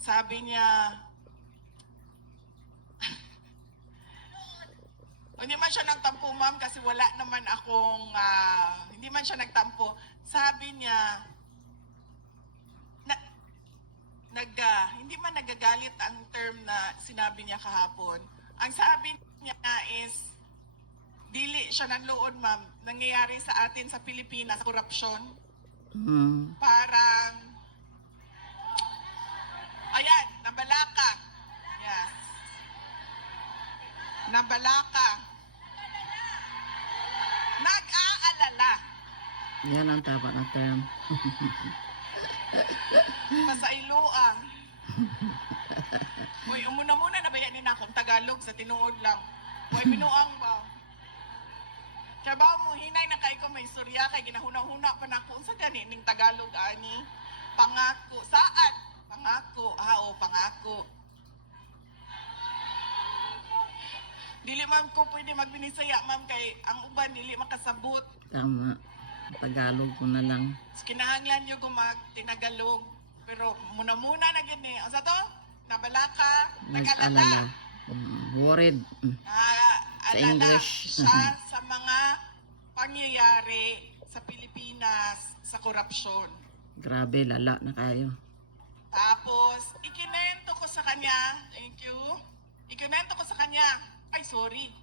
Sabi niya, hindi man siya nagtampo, ma'am, kasi wala naman akong, hindi man siya nagtampo. Sabi niya, hindi man nagagalit ang term na sinabi niya kahapon. Ang sabi niya is, dili siya nanluod, ma'am, nangyayari sa atin sa Pilipinas, korupsyon. Parang, ayan, nabalaka. Yes. Nabalaka. Nag-aalala. Yan ang tama na term. Pasailuang. Uy, umuna-muna na bayanin akong Tagalog sa tinuod lang. Uy, binuang ba? Trabaho mo, hinay na kay ko may istorya, kay ginahuna-huna pa na ako. Sa ganining Tagalog, ani? Pangako. Saan? Pangako. Pangako. Dili man ko pwede magbinisaya, ma'am, kay ang uban dili makasabot. Tama. Tagalog mo na lang. Kinahanglan nyo mag-tinagalog. Pero muna-muna na gani. O sa to? Nabalaka, nag-alala. Worried. Sa Alala English. siya sa mga pangyayari sa Pilipinas sa korupsyon. Grabe, lala na kayo. Tapos, ikinento ko sa kanya, thank you, ikinento ko sa kanya, ay sorry,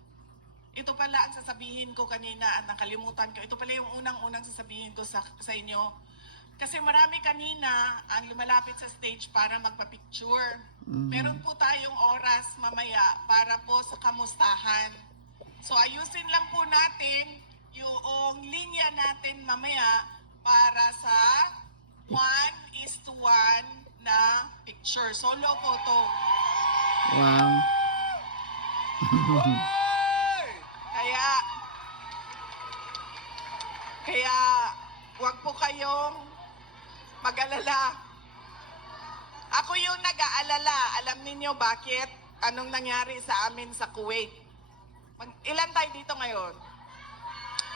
ito pala ang sasabihin ko kanina at nakalimutan ko, ito pala yung unang-unang sasabihin ko sa inyo. Kasi marami kanina ang lumalapit sa stage para magpa-picture. Meron po tayong oras mamaya para po sa kamustahan. So ayusin lang po natin yung linya natin mamaya para sa 1:1 na picture. Solo photo. Wow. Kaya wag po kayong mag-alala. Ako yung nag-aalala. Alam niyo bakit? Anong nangyari sa amin sa Kuwait? Ilan tayo dito ngayon?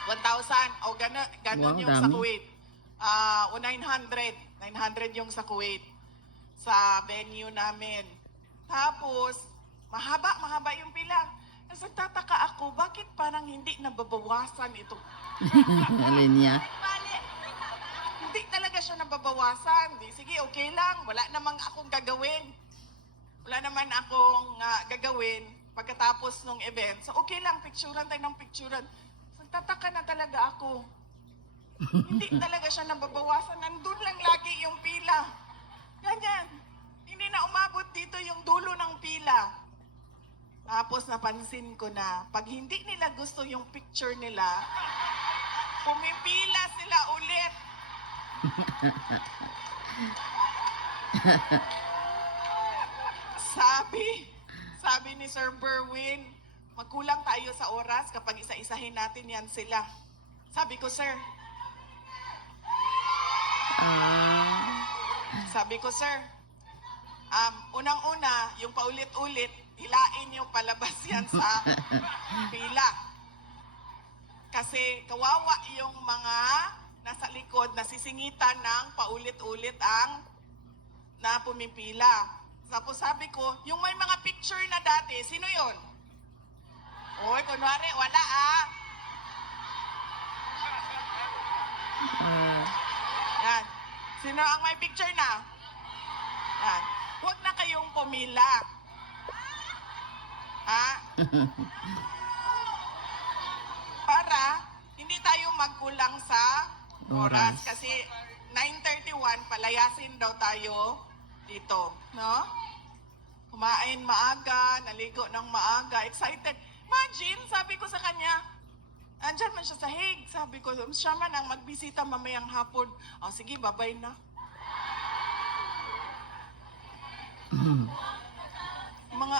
1,000. O ganon Wow, yung sa dami. Kuwait. 900. 900 yung sa Kuwait. Sa venue namin. Tapos, mahaba yung pila. Nagtataka ako, bakit parang hindi nababawasan ito? Alin niya? Hindi talaga siya nababawasan. Sige, okay lang. Wala namang akong gagawin. Wala naman akong gagawin pagkatapos ng event. So, okay lang. Picturean tayo ng picturean. Nagtataka na talaga ako. Hindi talaga siya nababawasan. Nandun lang lagi yung pila. Ganyan. Hindi na umabot dito yung dulo ng pila. Tapos napansin ko na pag hindi nila gusto yung picture nila, pumipila sila ulit. Sabi ni Sir Berwin, magkulang tayo sa oras kapag isa-isahin natin yan sila. Sabi ko, sir, unang-una, yung paulit-ulit, hilain yung palabas yan sa pila. Kasi kawawa yung mga nasa likod na sisingitan ng paulit-ulit ang na pumipila. Tapos sabi ko, yung may mga picture na dati, sino yun? Oy, kunwari, wala Yan. Sino ang may picture na? Yan. Huwag na kayong pumila. Para hindi tayo magkulang sa oras. Kasi 9:31, palayasin daw tayo dito. No? Kumain maaga, naligo ng maaga, excited. Imagine, sabi ko sa kanya, andyan man siya sa Hague. Sabi ko, siya man ang magbisita mamayang hapon. Sige, babay na. Mga